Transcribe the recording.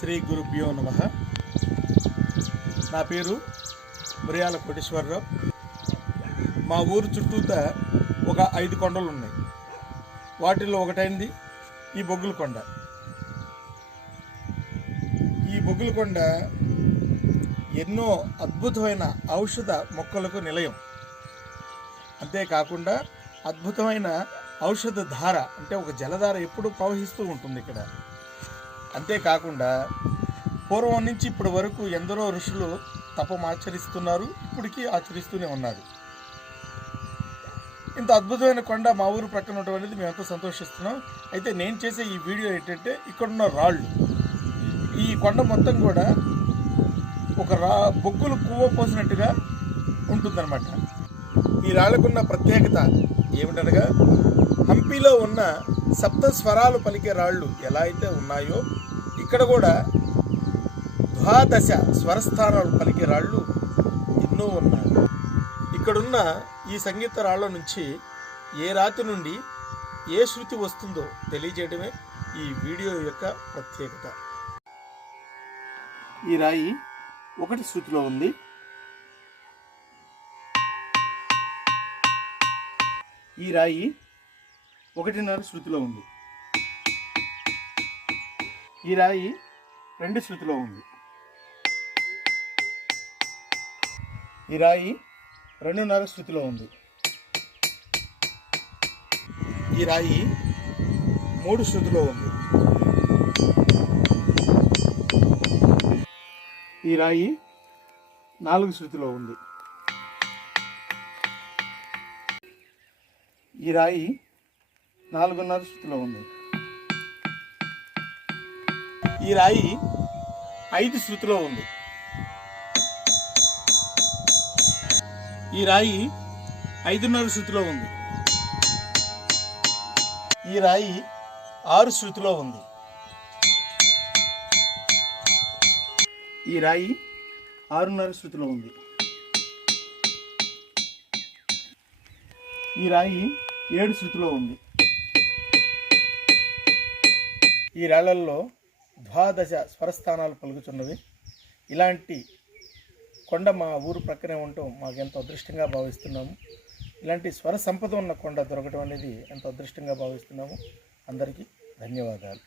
శ్రీ గురుభ్యో నమః. నా పేరు మిరియాల కోటేశ్వరరావు. మా ఊరు చుట్టూత ఒక 5 కొండలు ఉన్నాయి. వాటిల్లో ఒకటైంది ఈ బొగ్గుల కొండ. ఈ బొగ్గుల కొండ ఎన్నో అద్భుతమైన ఔషధ మొక్కలకు నిలయం. అంతేకాకుండా అద్భుతమైన ఔషధ ధార, అంటే ఒక జలధార ఎప్పుడూ ప్రవహిస్తూ ఉంటుంది ఇక్కడ. అంతేకాకుండా పూర్వం నుంచి ఇప్పటి వరకు ఎందరో ఋషులు తపం ఆచరిస్తున్నారు, ఇప్పటికీ ఆచరిస్తూనే ఉన్నారు. ఇంత అద్భుతమైన కొండ మా ఊరు ప్రక్కన ఉన్నటువంటిది మేము ఎంతో సంతోషిస్తున్నాం. అయితే నేను చేసే ఈ వీడియో ఏంటంటే, ఇక్కడున్న రాళ్ళు, ఈ కొండ మొత్తం కూడా ఒక బొగ్గులు కువ్వ పోసినట్టుగా ఉంటుందన్నమాట. ఈ రాళ్ళకున్న ప్రత్యేకత ఏమిటనగా, హంపీలో ఉన్న సప్త స్వరాలు పలికే రాళ్ళు ఎలా అయితే ఉన్నాయో, ఇక్కడ కూడా ద్వాదశ స్వరస్థానాలు పలికే రాళ్ళు ఎన్నో ఉన్నాయి. ఇక్కడున్న ఈ సంగీత రాళ్ళ నుంచి ఏ రాతి నుండి ఏ శృతి వస్తుందో తెలియజేయడమే ఈ వీడియో యొక్క ప్రత్యేకత. ఈ రాయి 1 శృతిలో ఉంది. ఈ రాయి 1.5 శృతిలో ఉంది. ఈ రాయి 2 శృతిలో ఉంది. ఈ రాయి 2.5 శృతిలో ఉంది. ఈ రాయి 3 శృతిలో ఉంది. ఈ రాయి 4 శృతిలో ఉంది. ఈ రాయి 4.5 శృతిలో ఉంది. ఈ రాయి 5 శృతిలో ఉంది. ఈ రాయి 5.5 శృతిలో ఉంది. ఈ రాయి 6 శృతిలో ఉంది. ఈ రాయి 6.5 శృతిలో ఉంది. ఈ రాయి 7 శృతిలో ఉంది. ఈ రాళ్లల్లో ద్వాదశ స్వరస్థానాలు పలుకుతున్నవి. ఇలాంటి కొండ మా ఊరు ప్రక్కనే ఉండటం మాకు ఎంతో అదృష్టంగా భావిస్తున్నాము. ఇలాంటి స్వర సంపద ఉన్న కొండ దొరకడం అనేది ఎంతో అదృష్టంగా భావిస్తున్నాము. అందరికీ ధన్యవాదాలు.